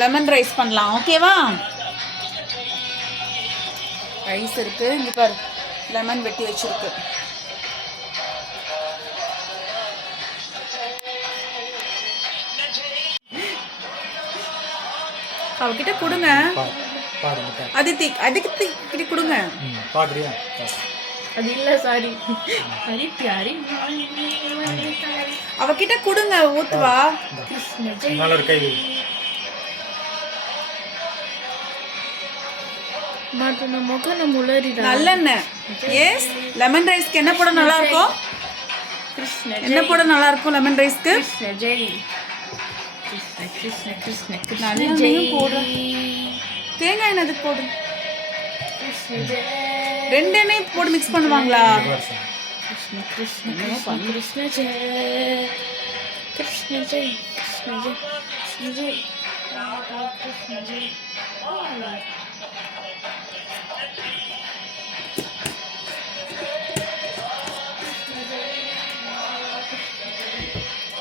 Lemon rice பண்ணலாம். ஓகேவா? Rice இருக்கு, இங்க பாரு லெமன் வெட்டி வச்சிருக்கு. அவகிட்ட கொடுங்க. அதித்தி அதித்தி கிட்ட கொடுங்க. பாக்குறியா? அது இல்ல, சாரி. பியாரி அவகிட்ட கொடுங்க, ஊத்துவா. நல்ல ஒரு கை மாட்டன முகன முளரிடா. நல்லெண்ணெய். எஸ், லெமன் ரைஸ்க்கு என்ன போட நல்லா இருக்கும்? கிருஷ்ண என்ன போட நல்லா இருக்கும் லெமன் ரைஸ்க்கு? கிருஷ்ண ஜெய். கிருஷ்ண கிருஷ்ண கிருஷ்ண கிருஷ்ண நல்லெண்ணெயும் போடு. தேங்காய் எண்ணெய் எதுக்கு போடு? கிருஷ்ண ஜெய். ரெண்டு எண்ணெயும் போட்டு மிக்ஸ் பண்ணுவாங்களா? கிருஷ்ண கிருஷ்ண கிருஷ்ண கிருஷ்ண ஜெய். கிருஷ்ண ஜெய். கிருஷ்ண ஜெய். கிருஷ்ண ஜெய். கிருஷ்ண ஜெய்.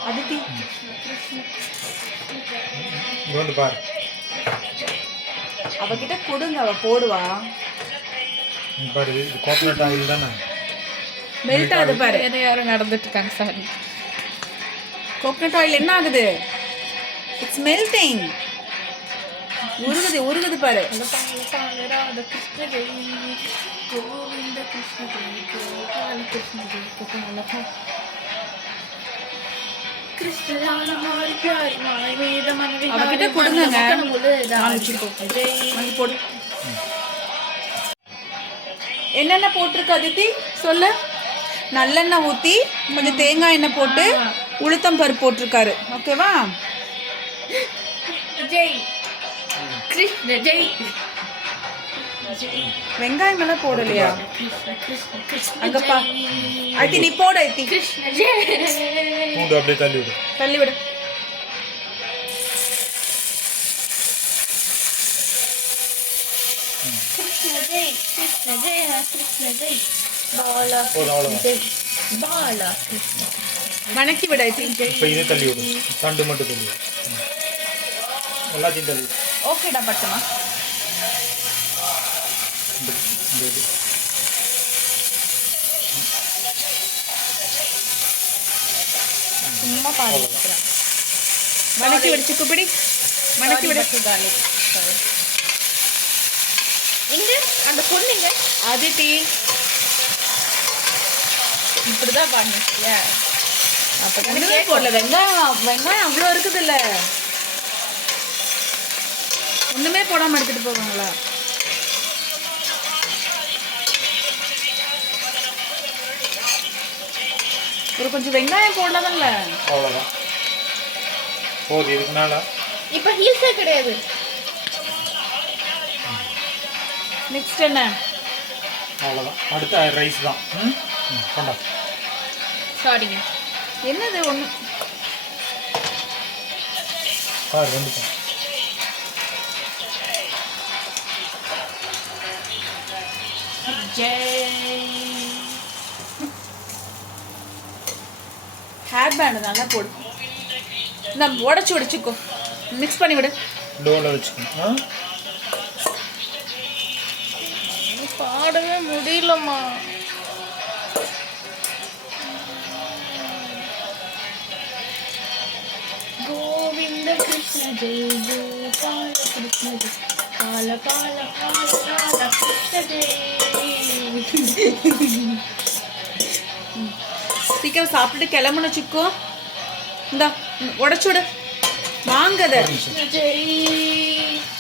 அதித்தி வந்து பாரு. அவகிட்ட கொடுங்க, அவ போடுவா. பாரு, இது கோகனட் ஆயில் தானே. மெல்ட் ஆகுது பாரு. வேற யாரும் நடந்துட்டு இருக்காங்க. சாரி. கோகனட் ஆயில் என்ன ஆகுது? It's melting. உருகுது உருகுது பாரு. ராத கிருஷ்ண ஜெய். கோவிந்த கிருஷ்ண ஜெய். கோபால கிருஷ்ண ஜெய். கோபால அவகிட்ட கொடுங்க. போடு. என்னென்ன போட்டிருக்கு அதித்தி சொல்லு. நல்லெண்ணெய் ஊற்றி கொஞ்சம் தேங்காய் எண்ணெய் போட்டு உளுத்தம் பருப்பு போட்டிருக்காரு. ஓகேவா? ஜெய் கிருஷ்ண ஜெய். வெங்காயம் எல்லாம் போடலையா? அங்கப்பா ஐத்தி நீ போடு. ஐத்தி கிருஷ்ண ஜெய். பூண்டு அப்படியே தள்ளி விடு. தள்ளி விடு. கிருஷ்ண ஜெய். கிருஷ்ண ஜெய். கிருஷ்ண ஜெய். பாலா கிருஷ்ண ஜெய். பாலா கிருஷ்ண. வணக்கி விடு. ஐத்தி இப்போ இதை தள்ளி விடு. தண்டு மட்டும் தள்ளி விடு. எல்லாத்தையும் தள்ளி விடு. ஓகேடா பட்டமா. சும்மா பாரு. வணக்கி விடு சிக்குப்பிடி. வணக்கி விடு. எங்க அந்த பொண்ணுங்க? அதித்தி இப்படிதான் பாருங்க. அப்ப ஒண்ணுமே போடல. வெங்காயம் அவ்வளோ இருக்குது இல்ல. ஒண்ணுமே போடாம எடுத்துட்டு போவாங்களா? ஒரு கொஞ்சம் வெங்காயம் போடலாம்ல. அவ்வளோதான் போதும். இதுக்கு மேலே இப்போ ஹீல்ஸே கிடையாது. நெக்ஸ்ட் என்ன? அவ்வளோதான். அடுத்து ரைஸ் தான். கொண்டா. சாரிங்க. என்னது ஒன்று பாரு வந்துட்டேன். ஹேர் பேண்ட் நல்லா போடு. நான் உடச்சி உடச்சிக்கோ. மிக்ஸ் பண்ணி விடு. லோவில் வச்சுக்கணும். பாடவே முடியலம்மா. கோவிந்த கிருஷ்ண ஜெய். கோபால கிருஷ்ண ஜெய். கால கால கால கால கிருஷ்ண ஜெய். சீக்கிரம் சாப்பிட்டு கிளம்புன்னு சிக்கோ. இந்தா உடச்சு விடு. வாங்கத. கிருஷ்ண ஜெய்.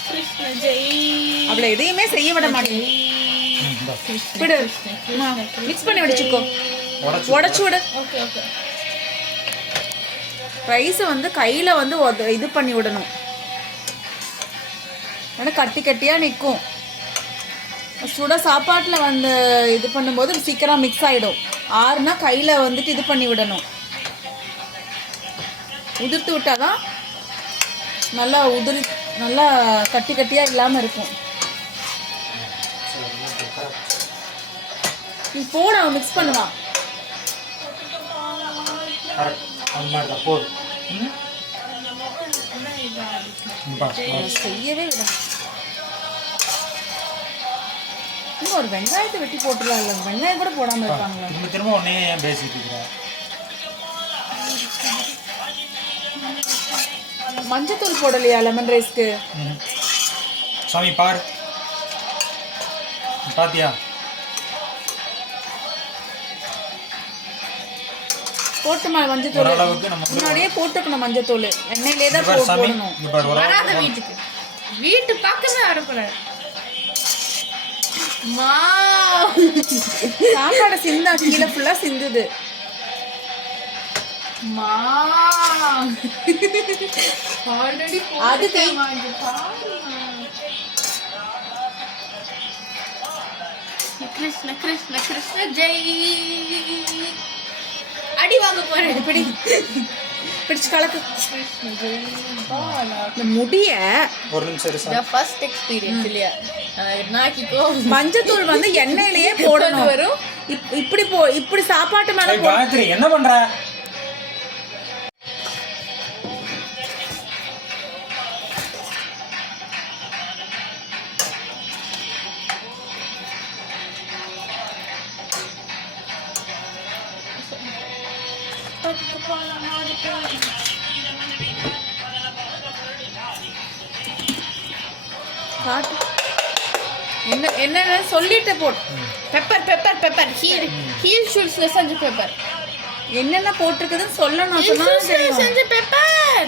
கிருஷ்ண ஜெய். அவளை எதையுமே செய்ய விட மாட்டேன். விடு. மிக்ஸ் பண்ணி விடுச்சுக்கோ. உடச்சு விடு. Okay okay. ரைஸை வந்து கையில் வந்து இது பண்ணி விடணும். ஏன்னா கட்டி கட்டியாக நிற்கும். சுட சாப்பாட்டில் வந்து இது பண்ணும்போது சீக்கிரம் மிக்ஸ் ஆகிடும். ஆறுனா கையில் வந்துட்டு இது பண்ணி விடணும். உதிர்த்து விட்டால் தான் நல்லா நல்லா கட்டி கட்டியாக இல்லாமல் இருக்கும். நீ போட அவன் மிக்ஸ் பண்ணுவான். அந்த மாதிரி தான் போதும். இங்கப்பா, செய்யவே விட இன்னும் ஒரு வெங்காயத்தை வெட்டி போட்டுலாம் இல்லை வெங்காயம் கூட போடாமல் இருப்பாங்களா திரும்ப திரும்ப உடனே ஏன் பேசிட்டு இருக்கிற? மஞ்சத்தூள் போடலையா லெமன் ரைஸ்க்கு ம். சாமி பாரு, பாத்தியா? போட்டுமா மஞ்சத்தூள் ஓரளவுக்கு நம்ம வந்து முன்னாடியே போட்டுக்கணும் மஞ்சத்தூள் எண்ணெயிலே தான் இங்க பாரு சாமி, போடணும் இங்க பாரு வராத ஓரளவுக்கு வீட்டுக்கு வீட்டு பக்கமே வரக்கூடாது. மா சாப்பாடை சிந்தா கீழே ஃபுல்லா சிந்துது மா ஆல்ரெடி அது கிருஷ்ண கிருஷ்ண கிருஷ்ண ஜெய். அடி வாங்க போறேன். பிடி பிடிச்சு கலக்கு கிருஷ்ண ஜெய் பாலா. இந்த முடிய ஒரு நிமிஷம் இரு The சாமி. first experience இல்லையா? நாக்கிக்கோ மஞ்சத்தூள் வந்து எண்ணெயிலேயே போடணும் வரும். இப்படி சாப்பாட்டு மேல ஏய், காயத்ரி என்ன பண்ற? காட்டு என்ன என்னன்னு சொல்லிட்டு போட்டு பெப்பர் பெப்பர் பெப்பர் ஹீல் ஷூட்ஸ்ல செஞ்ச பெப்பர். என்னென்ன போட்டிருக்குதுன்னு சொல்லணும் ஹீல் சொன்னா ஷூட்ஸ்ல தெரியும். செஞ்ச பெப்பர்.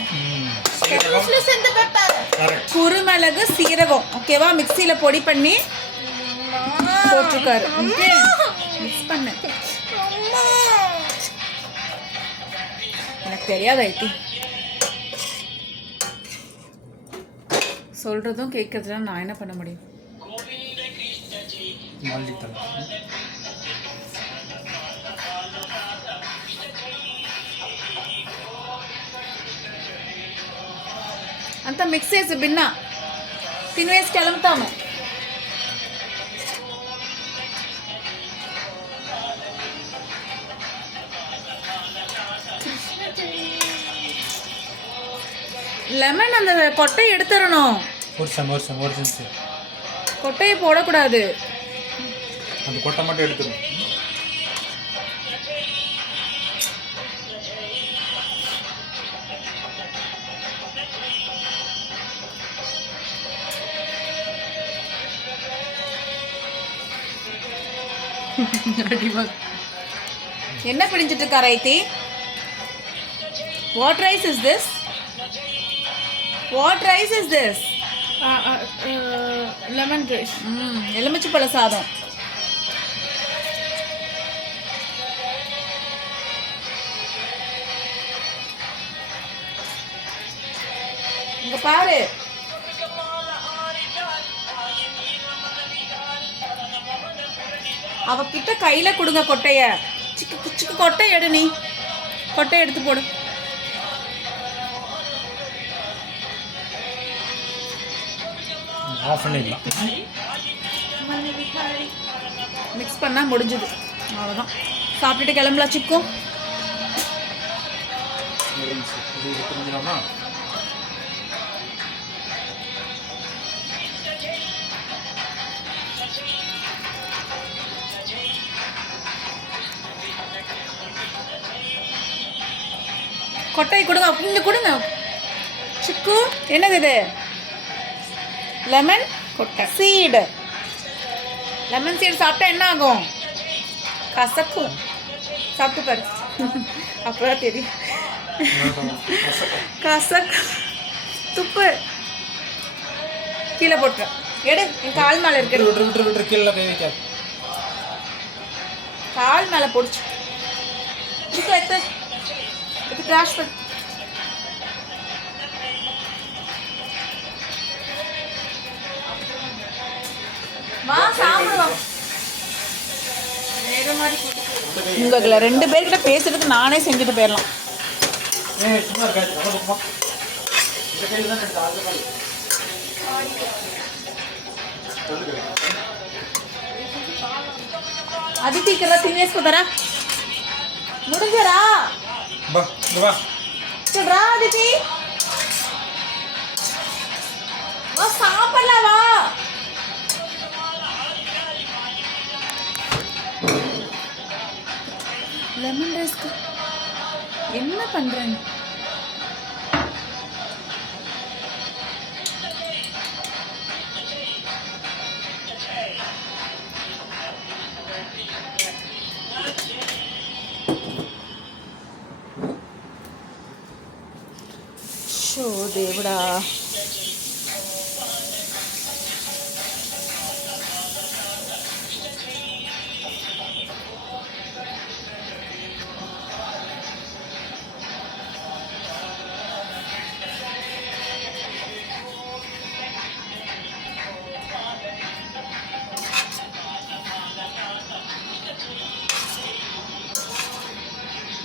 சீரகம். ஷூட்ஸ்ல செஞ்ச பெப்பர். கரெக்ட். குருமிளகு சீரகம் ஓகேவா மிக்ஸியில பொடி பண்ணி போட்டிருக்காரு ஓகே மிக்ஸ் பண்ணு எனக்கு தெரியாது ஐத்தி சொல்றதும் கேட்கறதுலாம் நான் என்ன பண்ண முடியும் மல்லித்தலை. అంతా మిక్స్ చేసి బిన్న తినేసి కెలుముతాము லெமன் அந்த கொட்டையை எடுத்துடணும் ஒரு நிமிஷம். கொட்டையை போடக்கூடாது அந்த கொட்டை மட்டும் எடுத்துரும். என்ன பிடிஞ்சிட்டு இருக்கா ரைத்தி what rice is this lemon rice. எலுமிச்சை பழ சாதம் இங்க பாரு அவகிட்ட கையில கொடுங்க கொட்டைய சிக்கு கொட்டை எடு நீ கொட்டை எடுத்து போடு ஆஃப் பண்ணிடலாம். மிக்ஸ் பண்ணா முடிஞ்சது அவ்வளோதான் சாப்பிட்டுட்டு கிளம்பலாம் சிக்கும் ஒரு நிமிஷம். இது புரிஞ்சிடாமா? கொட்டையை கொடுங்க இங்கே கொடுங்க சிக்கு என்னது இது லெமன் கொட்டை சீடு லெமன் சீடு சாப்பிட்டா என்ன ஆகும் கசக்கும் சாப்பிட்டு பாரு அப்பதான் தெரியும் கசக்கு துப்பு கீழே போட்டுறேன் எடு என் கால் மேலே இருக்கு விட்டு கீழே கை வைக்காது. கால் மேலே போடுச்சு சிக்கு எடுத்து ட்ரான்ஸ்ஃபர் வா சாப்பிடுவோம் உங்களை 2 பேர்கிட்ட பேசுறதுக்கு நானே செஞ்சுட்டு போயிடலாம் ஏய், சும்மா இருக்காது. அவ்வளவு சும்மா. இந்த கையில தான் எடுத்து அந்த கையில. அதித்திக்கெல்லாம் தினேஸ்வரா முடிஞ்சரா பா, இங்க வா. சொல்றா அதித்தி லெமன் ரைஸ்க்கு என்ன பண்றேன்? ஷோ தேவடா.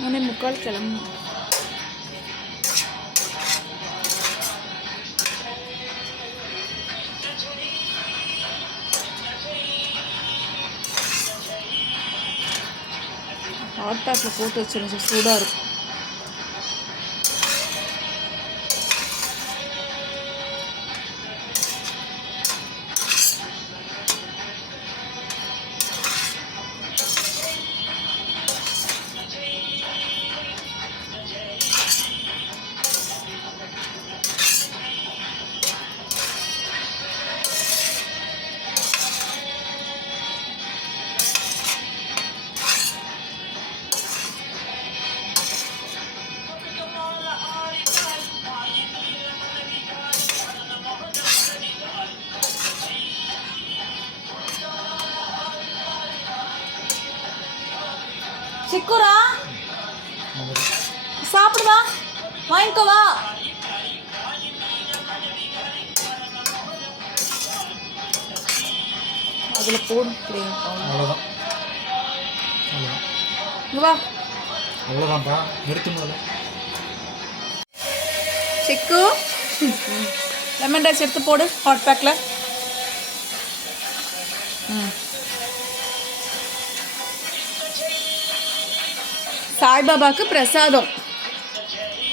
நான் 3:45 கிளம்பணும். ஹாட் பேக்கில் போட்டு வச்சிருந்துச்சு, சூடாக இருக்கும். சிக்குரா சாப்பிடுவா, வாங்கிக்கோவா. அதில் போடும். அவ்வளோதான் அவ்வளோதான் இங்க வா. அவ்வளோதான்ப்பா, நிறுத்தும். சிக்கு லெமன் ரைஸ் எடுத்து போடு ஹாட் பேக்கில். சாய்பாபாக்கு பிரசாதம்.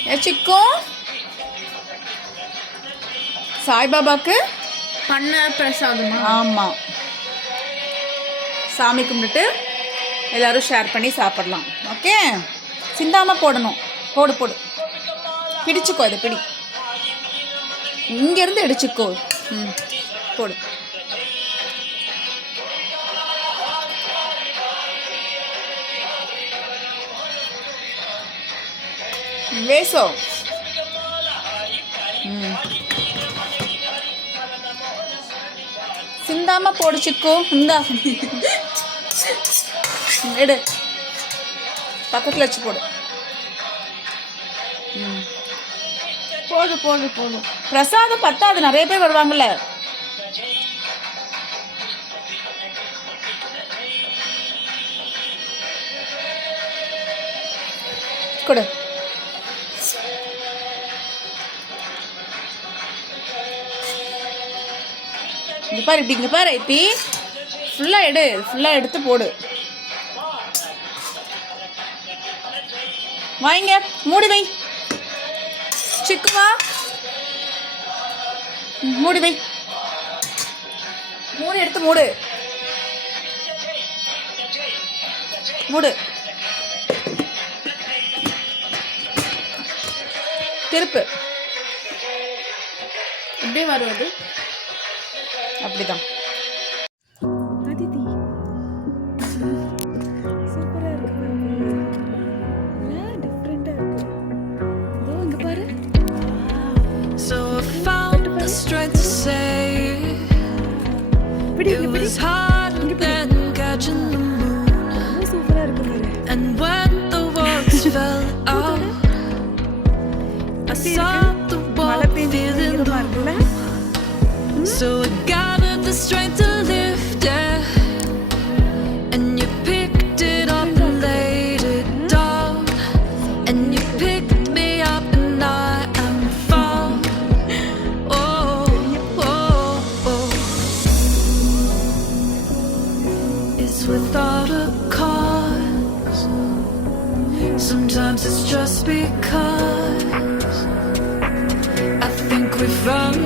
ஏ சிக்கு, சாய்பாபாக்கு பண்ண பிரசாதமா? ஆமாம், சாமி கும்பிட்டுட்டு எல்லாரும் ஷேர் பண்ணி சாப்பிடலாம். ஓகே, சிந்தாமல் போடணும். போடு போடு, பிடிச்சிக்கோ, இதை பிடி, இங்கேருந்து இடிச்சுக்கோ. போடு. வேசோ. சிந்தாம போடு சிக்கு. இந்தா எடு, பக்கத்தில் வச்சு போடு. போது போது போதும். பிரசாதம் பத்தாது, நிறைய பேர் வருவாங்கல்ல. கொடு. இங்க பாரு, இப்படி இங்க பாரு ஐப்பி, ஃபுல்லா எடு, ஃபுல்லா எடுத்து போடு. வாங்க, மூடி வை சிக்குவா, மூடி வை, மூடி எடுத்து மூடு, மூடு, திருப்பு. இப்படியே வருவது அப்படிதான். Strength to say it was harder than catching the moon. And when the walls fell out, I saw the wall feeling the room. So I gathered the strength to lift it, and you picked it up and laid it down, and you picked me up and I am found. Without a cause, sometimes it's just because I think we've run